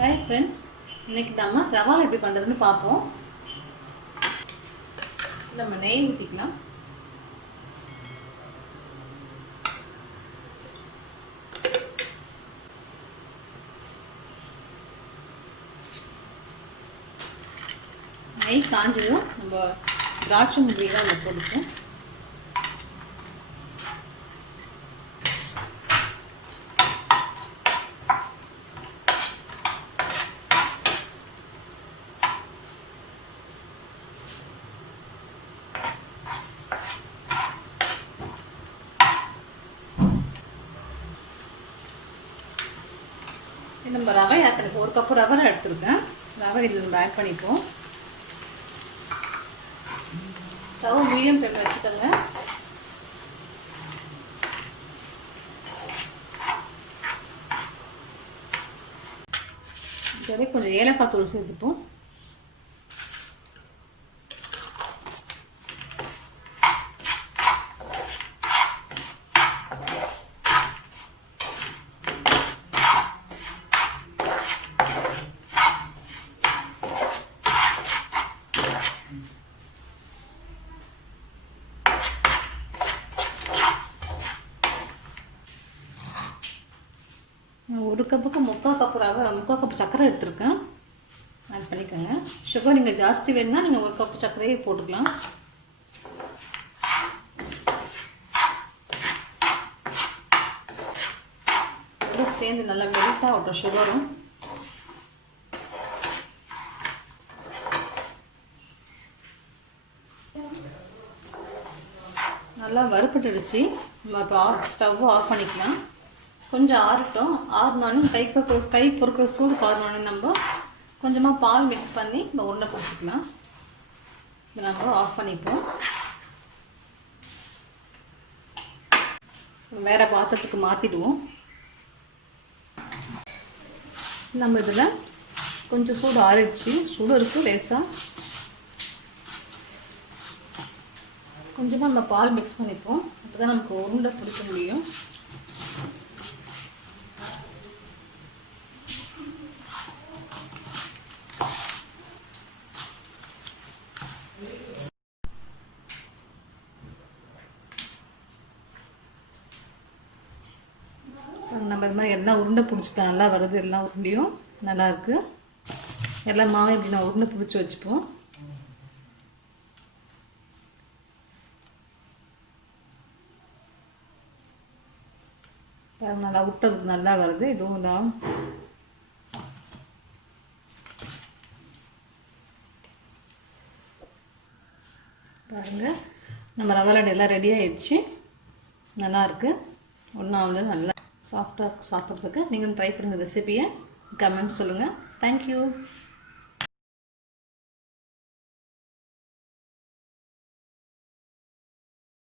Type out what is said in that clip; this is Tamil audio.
Hi friends, இன்னைக்கு நம்ம ரவா எப்படி பண்றதுன்னு பாப்போம். நம்ம நெய் ஊத்திக்கலாம். நெய் காஞ்சதும் நம்ம திராட்சை முந்திரி தான் போடுவோம். நம்ம ரவை ஆட் பண்ணிப்போம். ஒரு கப்பு ரவை எடுத்துருக்கேன். ரவை இதில் நம்ம ஆட் பண்ணிப்போம். ஸ்டவ் மீடியம் ஃப்ளேமில் வச்சுக்கோங்க. சரி, கொஞ்சம் ஏலக்காய் தூள் சேர்த்துப்போம். ஒரு கப்புக்கு 3/4 கப்பு சர்க்கரை எடுத்துருக்கேன். ஆட் பண்ணிக்கோங்க. சுகர் நீங்கள் ஜாஸ்தி வேணும்னா நீங்கள் 1 கப்பு சர்க்கரையே போட்டுக்கலாம். அப்புறம் சேர்ந்து நல்லா மெல்ட் ஆகட்டும் சுகரும். நல்லா வறுப்பட்டுடுச்சு. நம்ம இப்போ ஸ்டவ் ஆஃப் பண்ணிக்கலாம். கொஞ்சம் ஆறட்டும். ஆறுனாலும் கை பொறுக்கிற சூடு ஆறுனாலும் நம்ம கொஞ்சமாக பால் மிக்ஸ் பண்ணி நம்ம உருண்டை பிடிச்சிக்கலாம். இப்போ நம்ம ஆஃப் பண்ணிப்போம். வேறு பாத்திரத்துக்கு மாற்றிடுவோம். நம்ம இதில் கொஞ்சம் சூடு ஆறிடுச்சு. சூடு இருக்குது லேசாக. கொஞ்சமாக நம்ம பால் மிக்ஸ் பண்ணிப்போம். அப்போ தான் நமக்கு உருண்டை பிடிக்க முடியும். நம்ம இது மாதிரி எல்லாம் உருண்டை பிடிச்சிக்கலாம். நல்லா வருது. எல்லாம் உருண்டையும் நல்லாயிருக்கு. எல்லாம் மாவை இப்படி நான் உருண்டை பிடிச்சி வச்சுப்போம். நல்லா விட்டதுக்கு நல்லா வருது. இதுவும் தான் பாருங்கள். நம்ம ரவை லட்டு எல்லாம் ரெடி ஆகிடுச்சு. நல்லாயிருக்கு. ஒன்றும் அவ்வளோ நல்லா சாஃப்டாக சாப்பிட்றதுக்கு நீங்களும் ட்ரை பண்ணுங்கள். ரெசிபியை கமெண்ட்ஸ் சொல்லுங்கள். தேங்க்யூ.